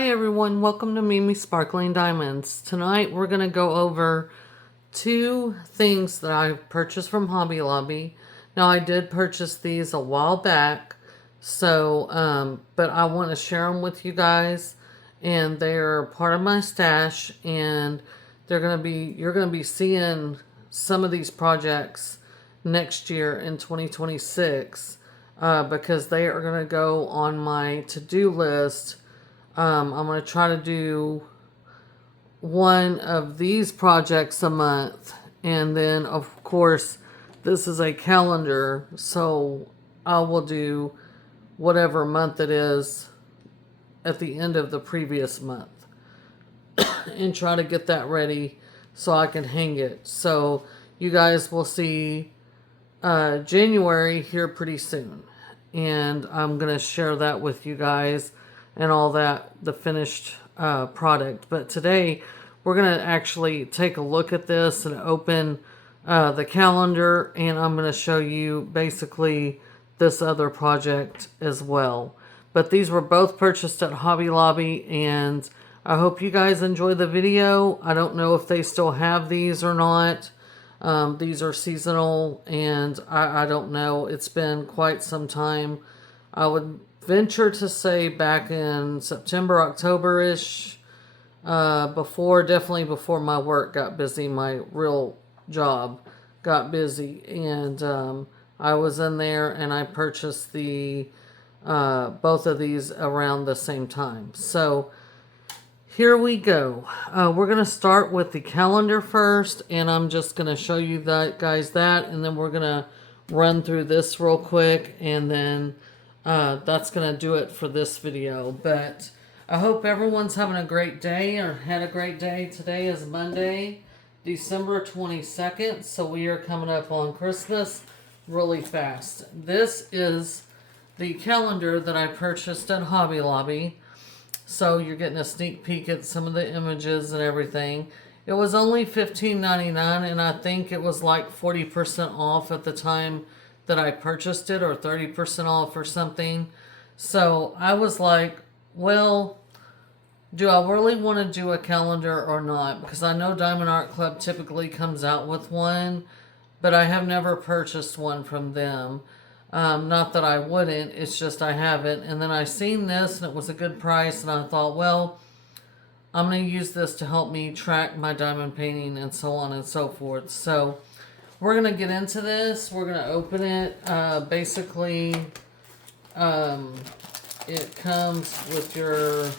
Hi everyone, welcome to Mimi Sparkling Diamonds. Tonight we're going to go over two things that I purchased from Hobby Lobby. Now I did purchase these a while back, but I want to share them with you guys, and they're part of my stash, and you're going to be seeing some of these projects next year in 2026, because they are going to go on my to-do list. I'm going to try to do one of these projects a month. And then, of course, this is a calendar. So I will do whatever month it is at the end of the previous month and try to get that ready so I can hang it. So you guys will see January here pretty soon. And I'm going to share that with you guys and all that, the finished product. But today we're going to actually take a look at this and open the calendar, and I'm going to show you basically this other project as well. But these were both purchased at Hobby Lobby, and I hope you guys enjoy the video. I don't know if they still have these or not. These are seasonal, and I don't know. It's been quite some time. I would venture to say back in September, October-ish, definitely before my work got busy, my real job got busy, and I was in there and I purchased the both of these around the same time. So here we go. We're going to start with the calendar first, and I'm just going to show you guys that, and then we're going to run through this real quick, and then that's going to do it for this video. But I hope everyone's having a great day or had a great day. Today is Monday, December 22nd, so we are coming up on Christmas really fast. This is the calendar that I purchased at Hobby Lobby. So you're getting a sneak peek at some of the images and everything. It was only $15.99, and I think it was like 40% off at the time that I purchased it, or 30% off or something. So I was like, well, do I really want to do a calendar or not? Because I know Diamond Art Club typically comes out with one, but I have never purchased one from them. Not that I wouldn't, it's just I haven't. And then I seen this and it was a good price, and I thought, well, I'm going to use this to help me track my diamond painting and so on and so forth. So we're going to get into this. We're going to open it. Basically, it comes with your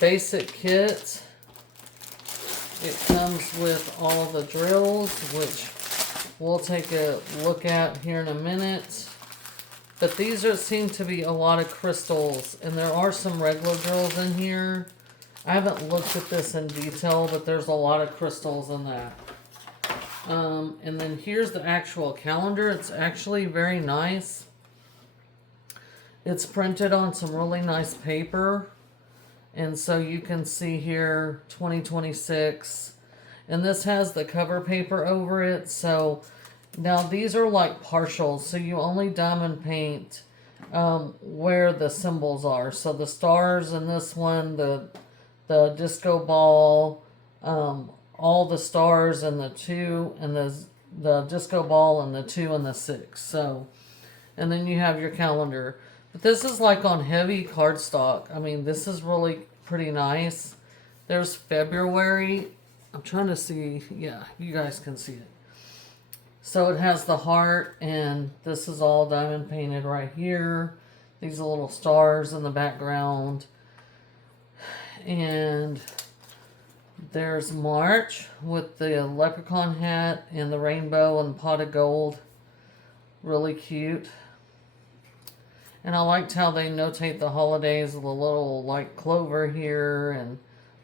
basic kit. It comes with all the drills, which we'll take a look at here in a minute. But these seem to be a lot of crystals, and there are some regular drills in here. I haven't looked at this in detail, but there's a lot of crystals in that. And then here's the actual calendar. It's actually very nice. It's printed on some really nice paper. And so you can see here 2026. And this has the cover paper over it. So now these are like partials. So you only diamond paint where the symbols are. So the stars in this one, the disco ball, all the stars and the 2, and the disco ball and the 2 and the 6. So, and then you have your calendar. But this is like on heavy cardstock. I mean, this is really pretty nice. There's February. I'm trying to see. Yeah, you guys can see it. So it has the heart, and this is all diamond painted right here. These are little stars in the background. And there's March with the leprechaun hat and the rainbow and pot of gold. Really cute. And I liked how they notate the holidays with a little like clover here, and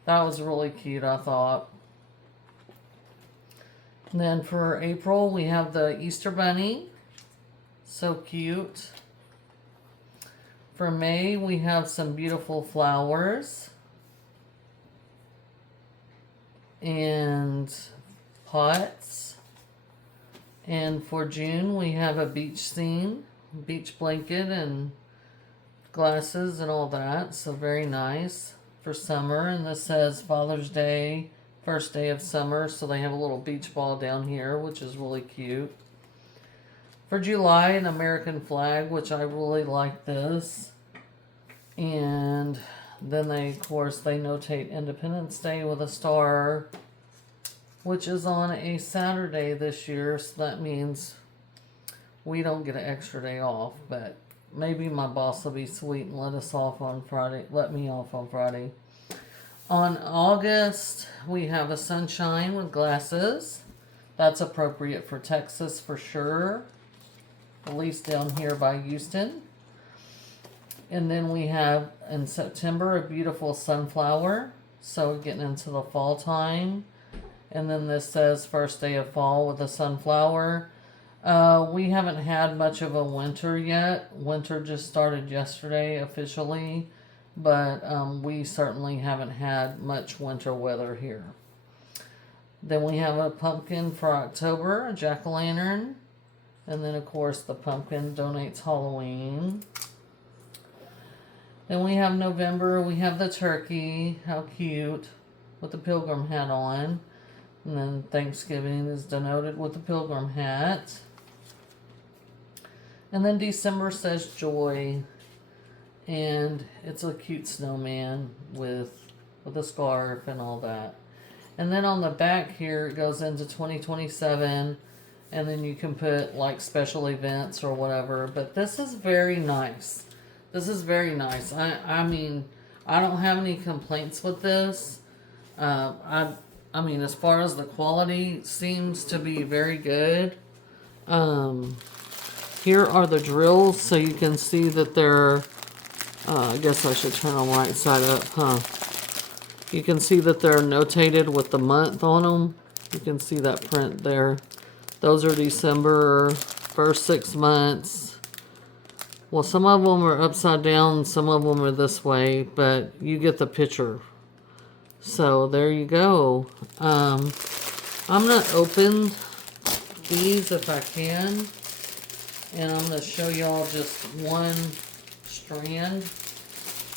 that was really cute, I thought. And then for April, we have the Easter Bunny. So cute. For May, we have some beautiful flowers and pots. And for June, we have a beach scene, beach blanket and glasses and all that. So very nice for summer. And this says Father's Day, first day of summer. So they have a little beach ball down here, which is really cute. For July, an American flag, which I really like this. And then they, of course, they notate Independence Day with a star, which is on a Saturday this year. So that means we don't get an extra day off, but maybe my boss will be sweet and let us off on Friday. Let me off on Friday. On August, we have a sunshine with glasses. That's appropriate for Texas for sure. At least down here by Houston. And then we have in September a beautiful sunflower. So getting into the fall time. And then this says first day of fall with a sunflower. We haven't had much of a winter yet. Winter just started yesterday officially. But we certainly haven't had much winter weather here. Then we have a pumpkin for October, a jack-o'-lantern. And then, of course, the pumpkin donates Halloween. Then we have November. We have the turkey. How cute. With the pilgrim hat on. And then Thanksgiving is denoted with the pilgrim hat. And then December says joy. And it's a cute snowman with a scarf and all that. And then on the back here, it goes into 2027. And then you can put like special events or whatever. But this is very nice. This is very nice. I mean, I don't have any complaints with this. I mean, as far as the quality, seems to be very good. Here are the drills, so you can see that they're, I guess I should turn them right side up, huh? You can see that they're notated with the month on them. You can see that print there. Those are December, first 6 months. Well, some of them are upside down, some of them are this way, but you get the picture. So there you go. I'm going to open these if I can. And I'm going to show y'all just one strand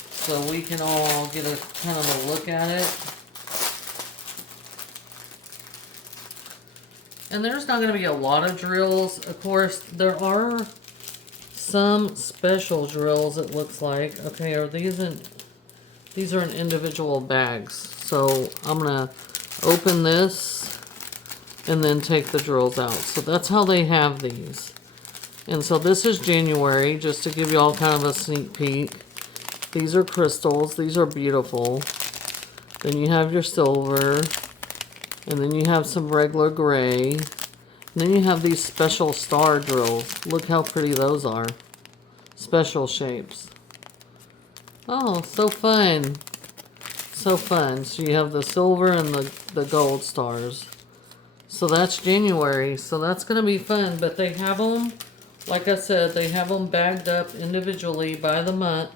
so we can all get a kind of a look at it. And there's not going to be a lot of drills. Of course, there are some special drills, it looks like. Okay, are these are in individual bags. So I'm going to open this and then take the drills out. So that's how they have these. And so this is January, just to give you all kind of a sneak peek. These are crystals. These are beautiful. Then you have your silver. And then you have some regular gray. And then you have these special star drills. Look how pretty those are. Special shapes. Oh, so fun. So fun. So you have the silver and the gold stars. So that's January. So that's going to be fun. But they have them, like I said, they have them bagged up individually by the month.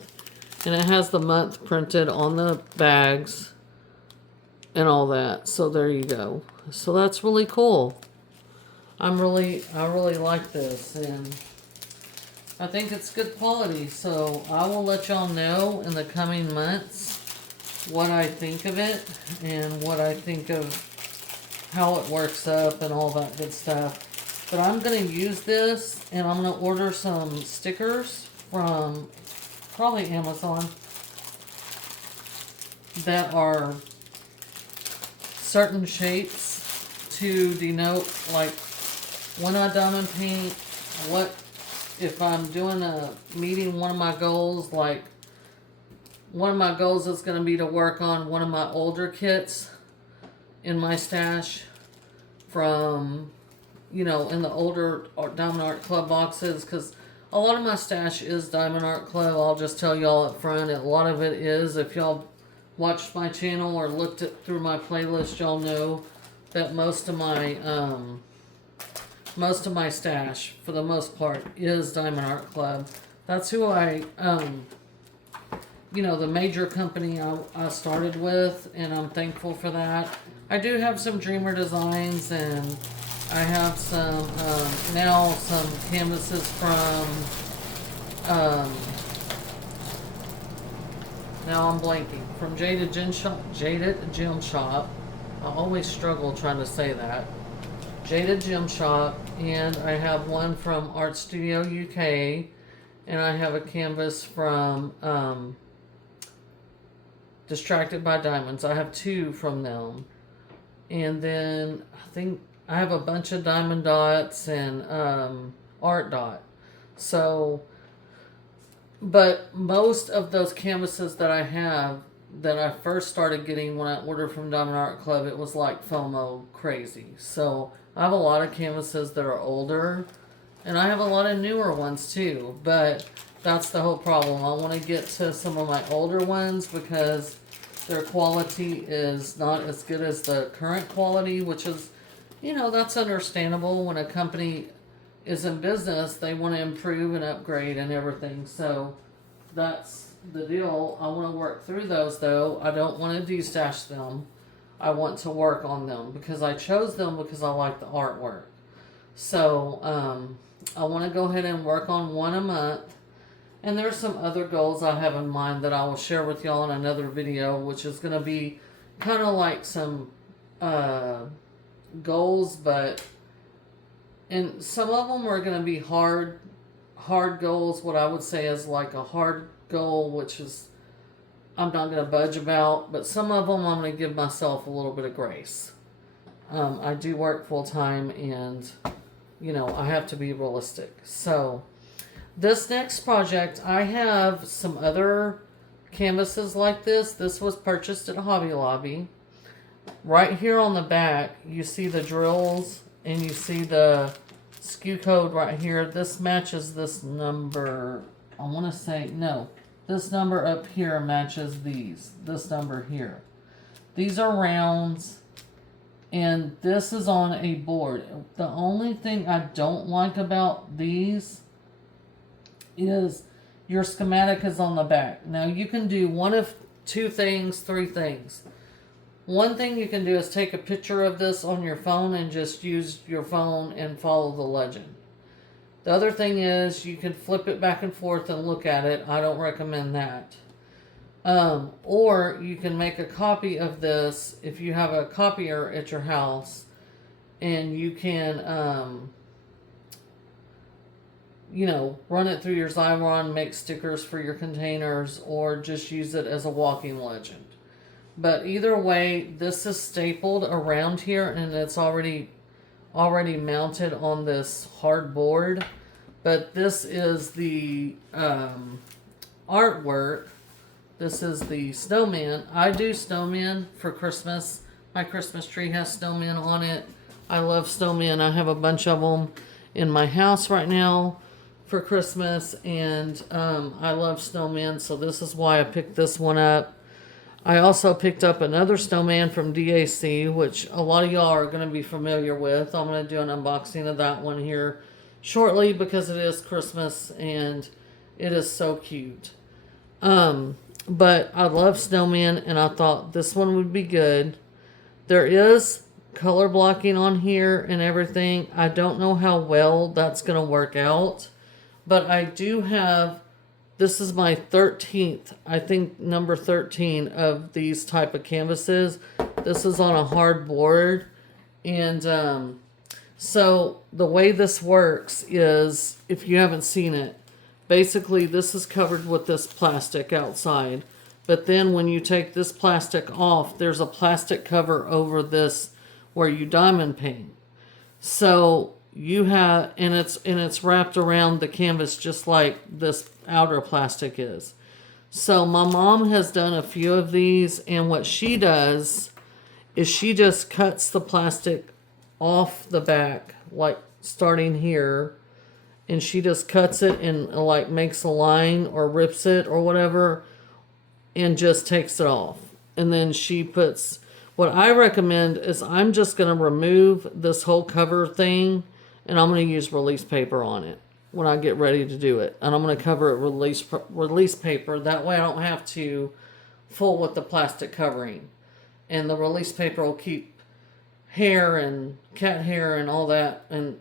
And it has the month printed on the bags. And all that. So there you go. So that's really cool. I really like this, and I think it's good quality. So I will let y'all know in the coming months what I think of it and what I think of how it works up and all that good stuff. But I'm going to use this, and I'm going to order some stickers from probably Amazon that are certain shapes to denote, like, when I diamond paint, what if I'm doing meeting one of my goals. Like, one of my goals is going to be to work on one of my older kits in my stash from, in the older Diamond Art Club boxes, because a lot of my stash is Diamond Art Club. I'll just tell y'all up front, a lot of it is. If y'all watched my channel or looked through my playlist, y'all know that most of my stash, for the most part, is Diamond Art Club. That's who I, the major company I started with, and I'm thankful for that. I do have some Dreamer designs, and I have some, now some canvases from, Now I'm blanking. From Jaded Gem Shop. I always struggle trying to say that. Jaded Gem Shop, and I have one from Art Studio UK, and I have a canvas from Distracted by Diamonds. I have two from them. And then I think I have a bunch of diamond dots and art dot. So, but most of those canvases that I have that I first started getting when I ordered from Diamond Art Club, it was like FOMO crazy. So I have a lot of canvases that are older, and I have a lot of newer ones too. But that's the whole problem. I want to get to some of my older ones because their quality is not as good as the current quality, which is, that's understandable. When a company is in business, they want to improve and upgrade and everything. So that's the deal. I want to work through those though. I don't want to de-stash them. I want to work on them because I chose them because I like the artwork. So I want to go ahead and work on one a month. And there's some other goals I have in mind that I will share with y'all in another video, which is going to be kind of like some goals, but and some of them are going to be hard goals. What I would say is like a hard goal, which is I'm not going to budge about, but some of them I'm going to give myself a little bit of grace. I do work full time, and I have to be realistic. So this next project, I have some other canvases like this. This was purchased at Hobby Lobby. Right here on the back, you see the drills and you see the SKU code right here. This matches this number. I want to say, no, this number up here matches this number here. These are rounds, and this is on a board. The only thing I don't like about these is your schematic is on the back. Now you can do one of two things, three things. One thing you can do is take a picture of this on your phone and just use your phone and follow the legend. The other thing is you can flip it back and forth and look at it. I don't recommend that. Or you can make a copy of this if you have a copier at your house, and you can run it through your Xyron, make stickers for your containers, or just use it as a walking legend. But either way, this is stapled around here, and it's already mounted on this hard board. But this is the artwork. This is the snowman. I do snowmen for Christmas. My Christmas tree has snowmen on it. I love snowmen. I have a bunch of them in my house right now for Christmas, and I love snowmen, so this is why I picked this one up. I also picked up another snowman from DAC, which a lot of y'all are going to be familiar with. I'm going to do an unboxing of that one here shortly because it is Christmas and it is so cute. But I love snowmen, and I thought this one would be good. There is color blocking on here and everything. I don't know how well that's going to work out, but I do have, this is my 13th, I think number 13 of these type of canvases. This is on a hard board. And so the way this works is, if you haven't seen it, basically this is covered with this plastic outside. But then when you take this plastic off, there's a plastic cover over this where you diamond paint. So you have, and it's wrapped around the canvas just like this outer plastic is. So my mom has done a few of these, and what she does is she just cuts the plastic off the back, like starting here, and she just cuts it and like makes a line or rips it or whatever, and just takes it off. And then she puts, what I recommend is I'm just going to remove this whole cover thing, and I'm going to use release paper on it when I get ready to do it. And I'm going to cover it release paper. That way I don't have to fool with the plastic covering. And the release paper will keep hair and cat hair and all that, and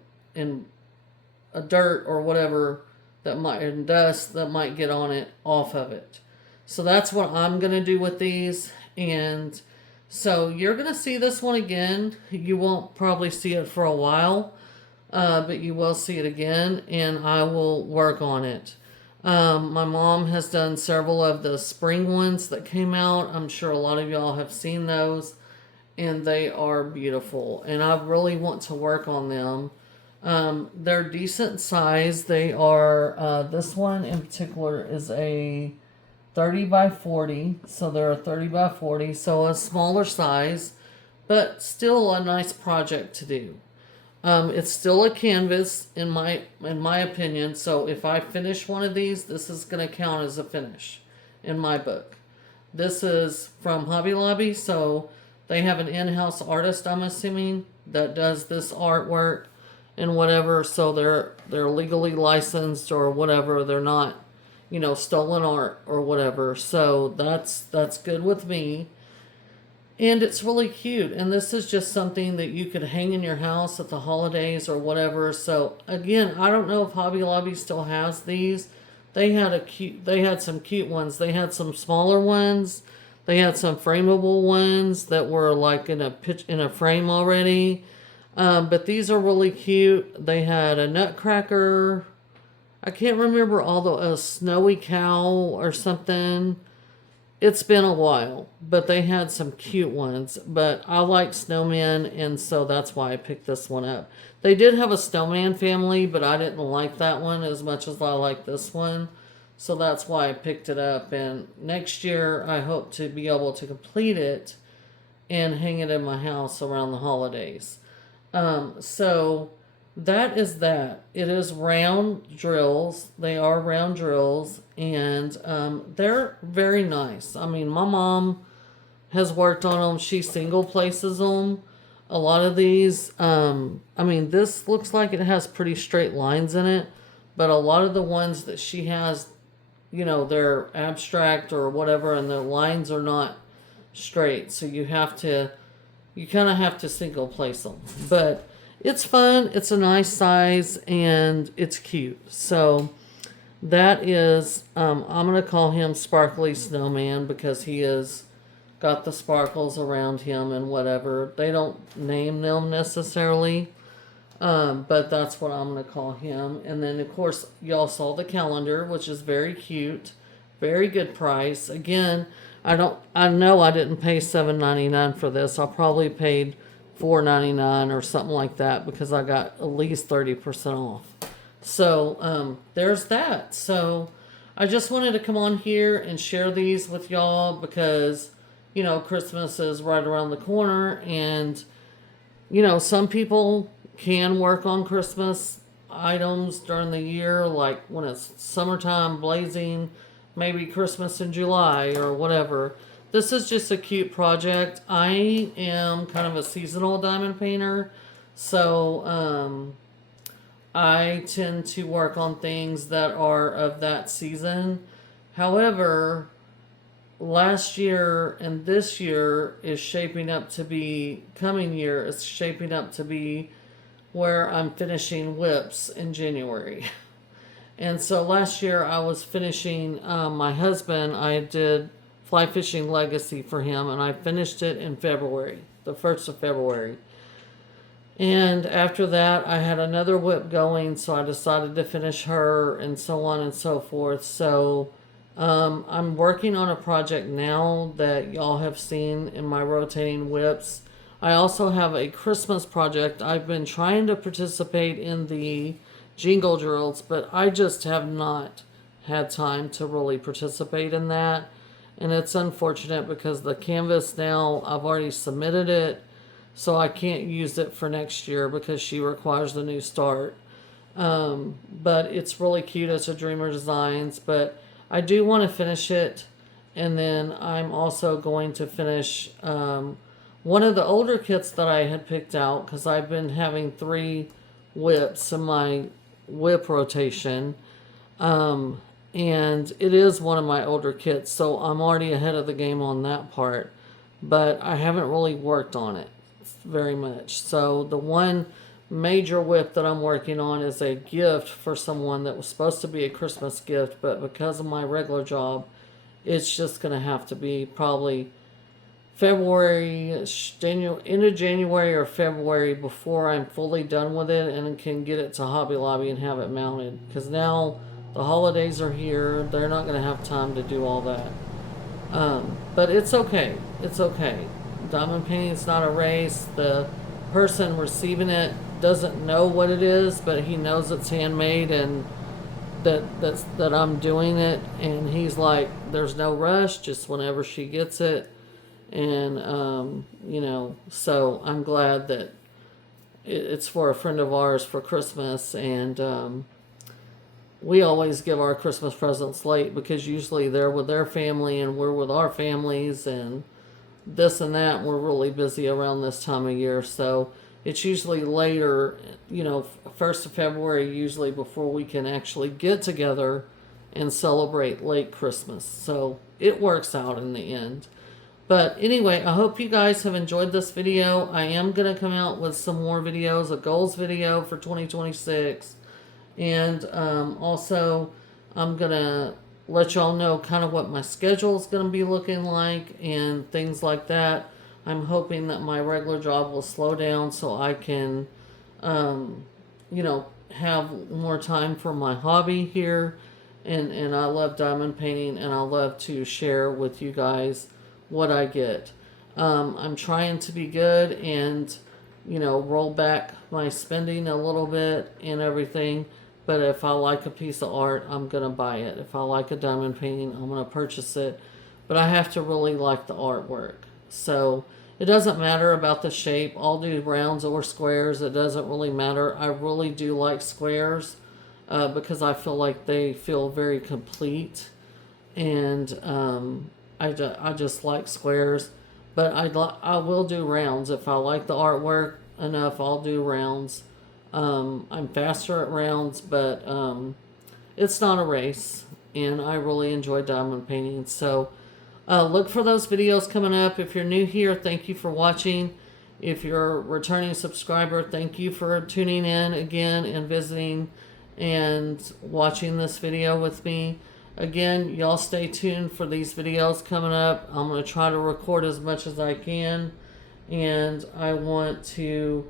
a dirt or whatever that might, and dust that might get on it, off of it. So that's what I'm going to do with these. And so you're going to see this one again. You won't probably see it for a while, but you will see it again, and I will work on it. My mom has done several of the spring ones that came out. I'm sure a lot of y'all have seen those, and they are beautiful. And I really want to work on them. They're decent size. They are, this one in particular is a 30 by 40. So they're a 30 by 40. So a smaller size, but still a nice project to do. It's still a canvas in my opinion. So if I finish one of these, this is going to count as a finish in my book. This is from Hobby Lobby, so they have an in-house artist, I'm assuming, that does this artwork and whatever. So they're legally licensed or whatever. They're not, stolen art or whatever. So that's good with me. And it's really cute. And this is just something that you could hang in your house at the holidays or whatever. So again, I don't know if Hobby Lobby still has these. They had some cute ones. They had some smaller ones. They had some frameable ones that were like in a frame already. But these are really cute. They had a nutcracker. I can't remember a snowy cow or something. It's been a while, but they had some cute ones. But I like snowmen, and so that's why I picked this one up. They did have a snowman family, but I didn't like that one as much as I like this one. So that's why I picked it up. And next year, I hope to be able to complete it and hang it in my house around the holidays. So that is that. It is round drills. They are round drills, and they're very nice. I mean, my mom has worked on them. She single places them. A lot of these, this looks like it has pretty straight lines in it, but a lot of the ones that she has, they're abstract or whatever, and the lines are not straight. So you kind of have to single place them. But it's fun, it's a nice size, and it's cute. So that is, I'm going to call him Sparkly Snowman because he has got the sparkles around him and whatever. They don't name them necessarily, but that's what I'm going to call him. And then, of course, y'all saw the calendar, which is very cute, very good price. Again, I know I didn't pay $7.99 for this. I probably paid $4.99 or something like that because I got at least 30% off. So there's that. So I just wanted to come on here and share these with y'all because Christmas is right around the corner, and some people can work on Christmas items during the year, like when it's summertime blazing, maybe Christmas in July or whatever. This is just a cute project. I am kind of a seasonal diamond painter, so I tend to work on things that are of that season. However, last year and this year is shaping up to be, coming year is shaping up to be where I'm finishing whips in January. And so last year I was finishing my husband. I did Fly Fishing Legacy for him, and I finished it in February, the 1st of February. And after that, I had another whip going, so I decided to finish her, and so on and so forth. So I'm working on a project now that y'all have seen in my rotating whips. I also have a Christmas project. I've been trying to participate in the jingle drills, but I just have not had time to really participate in that. And it's unfortunate because the canvas now, I've already submitted it, so I can't use it for next year because she requires the new start. But it's really cute. It's a Dreamer Designs, but I do want to finish it. And then I'm also going to finish one of the older kits that I had picked out because I've been having 3 whips in my whip rotation. And it is one of my older kits, so I'm already ahead of the game on that part. But I haven't really worked on it very much. So the one major whip that I'm working on is a gift for someone that was supposed to be a Christmas gift, but because of my regular job, It's just going to have to be probably February, end of January or February before I'm fully done with it and can get it to Hobby Lobby and have it mounted. Because now the holidays are here. They're not going to have time to do all that. But it's okay. It's okay. Diamond painting is not a race. The person receiving it doesn't know what it is, but he knows it's handmade and that I'm doing it. And he's like, "There's no rush. Just whenever she gets it." And so I'm glad that it's for a friend of ours for Christmas, and we always give our Christmas presents late because usually they're with their family and we're with our families and this and that. And we're really busy around this time of year, so it's usually later, 1st of February, usually before we can actually get together and celebrate late Christmas. So it works out in the end. But anyway, I hope you guys have enjoyed this video. I am going to come out with some more videos, a goals video for 2026. And also, I'm going to let y'all know kind of what my schedule is going to be looking like and things like that. I'm hoping that my regular job will slow down so I can, have more time for my hobby here. And I love diamond painting, and I love to share with you guys what I get. I'm trying to be good and, roll back my spending a little bit and everything. But if I like a piece of art, I'm going to buy it. If I like a diamond painting, I'm going to purchase it. But I have to really like the artwork. So it doesn't matter about the shape. I'll do rounds or squares. It doesn't really matter. I really do like squares because I feel like they feel very complete. And I just like squares. But I will do rounds. If I like the artwork enough, I'll do rounds. I'm faster at rounds, but it's not a race, and I really enjoy diamond painting. So look for those videos coming up. If you're new here, thank you for watching. If you're a returning subscriber, thank you for tuning in again and visiting and watching this video with me. Again, y'all stay tuned for these videos coming up. I'm going to try to record as much as I can, and I want to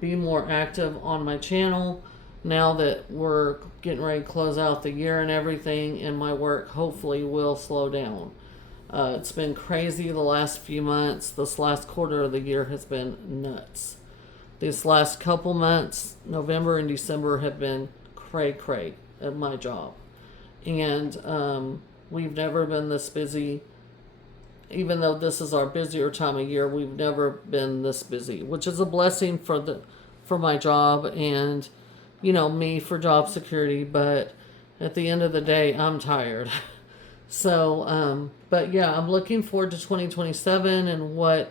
be more active on my channel now that we're getting ready to close out the year and everything, and my work hopefully will slow down. It's been crazy the last few months. This last quarter of the year has been nuts. These last couple months, November and December, have been cray at my job. And we've never been this busy. Even though this is our busier time of year, we've never been this busy, which is a blessing for my job and, me for job security. But at the end of the day, I'm tired. So, but yeah, I'm looking forward to 2027 and what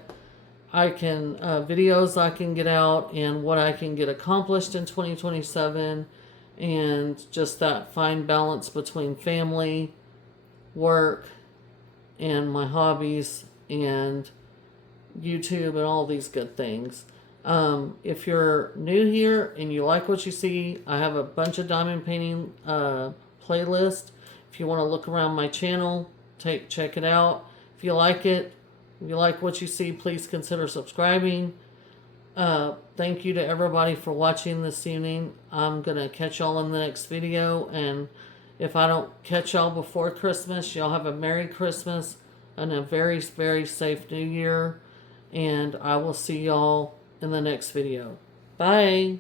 I can, videos I can get out and what I can get accomplished in 2027. And just that fine balance between family, work, and my hobbies, and YouTube, and all these good things. If you're new here and you like what you see, I have a bunch of diamond painting playlist. If you want to look around my channel, check it out. If you like it, if you like what you see, please consider subscribing. Thank you to everybody for watching this evening. I'm going to catch y'all in the next video. And if I don't catch y'all before Christmas, y'all have a Merry Christmas and a very, very safe New Year. And I will see y'all in the next video. Bye.